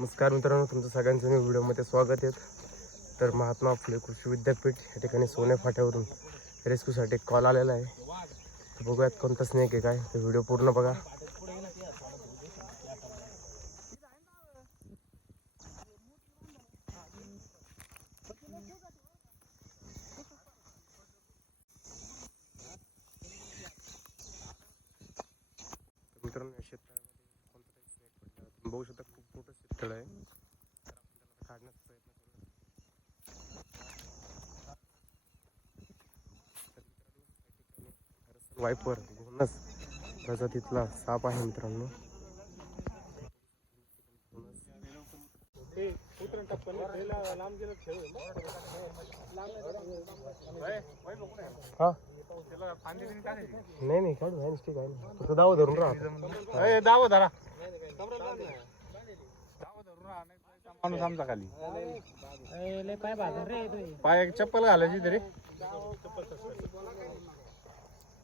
नमस्कार मित्रांनो, तुमचं सगळ्यांचं न्यू व्हिडिओमध्ये स्वागत आहे. तर महात्मा फुले कृषी विद्यापीठ या ठिकाणी सोने फाट्यावरून रेस्क्यूसाठी कॉल आलेला आहे. तर बघूयात कोणता स्नेक आहे काय, तर व्हिडिओ पूर्ण बघा. मित्रांनो, या शेततळ्यामध्ये कोणता तरी स्नेक पडला. तुम्ही बघू शकता, खूप मोठं शेततळ आहे. तर आपण त्याला काढण्याचा प्रयत्न करूया. वायपर घोणस प्रजातीतला साप आहे मित्रांनो. हा नाही काढू आहे ठीक आहे. फक्त दावा धरून राहा. दावा धरा माणूस आमचा खाली पाय चप्पल घालायची तरी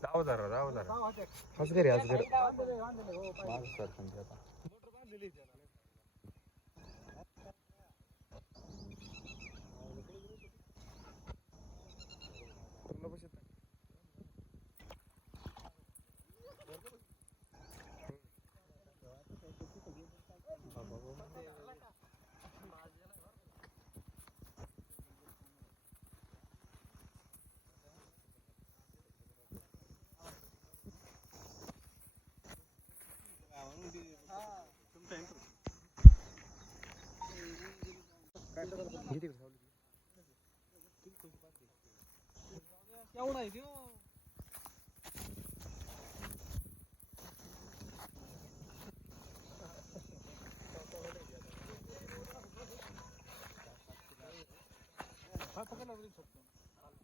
दावा धरा आज घरी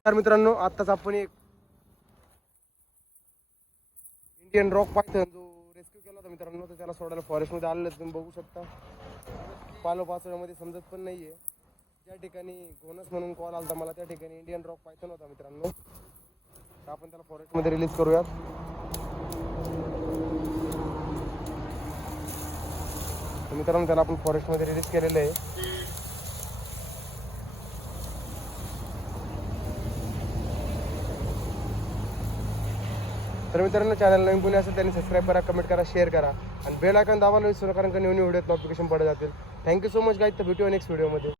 तर मित्रांनो, आताच आपण एक इंडियन रॉक पायथन जो रेस्क्यू केला होता मित्रांनो, तर त्याला सोडायला फॉरेस्टमध्ये आलेलं तुम्ही बघू शकता. पाचोळ्यामध्ये समजत पण नाहीये. ज्या ठिकाणी घोणस म्हणून कॉल आला मला, त्या ठिकाणी इंडियन रॉक पायथन होता मित्रांनो. तर आपण त्याला फॉरेस्टमध्ये रिलीज करूयात. तर मित्रांनो, त्याला आपण फॉरेस्टमध्ये रिलीज केलेलं आहे. तर मित्रांनो, चॅनल नवीन कोणी असेल त्यांनी सबस्क्राईब करा, कमेंट करा, शेअर करा आणि बेल आयकॉन दाबायला विसरू नका, कारण का नवीन व्हिडिओत नोटिफिकेशन पडत जातील. Thank you so much guys. तर भेटूया नेक्स्ट व्हिडिओमध्ये.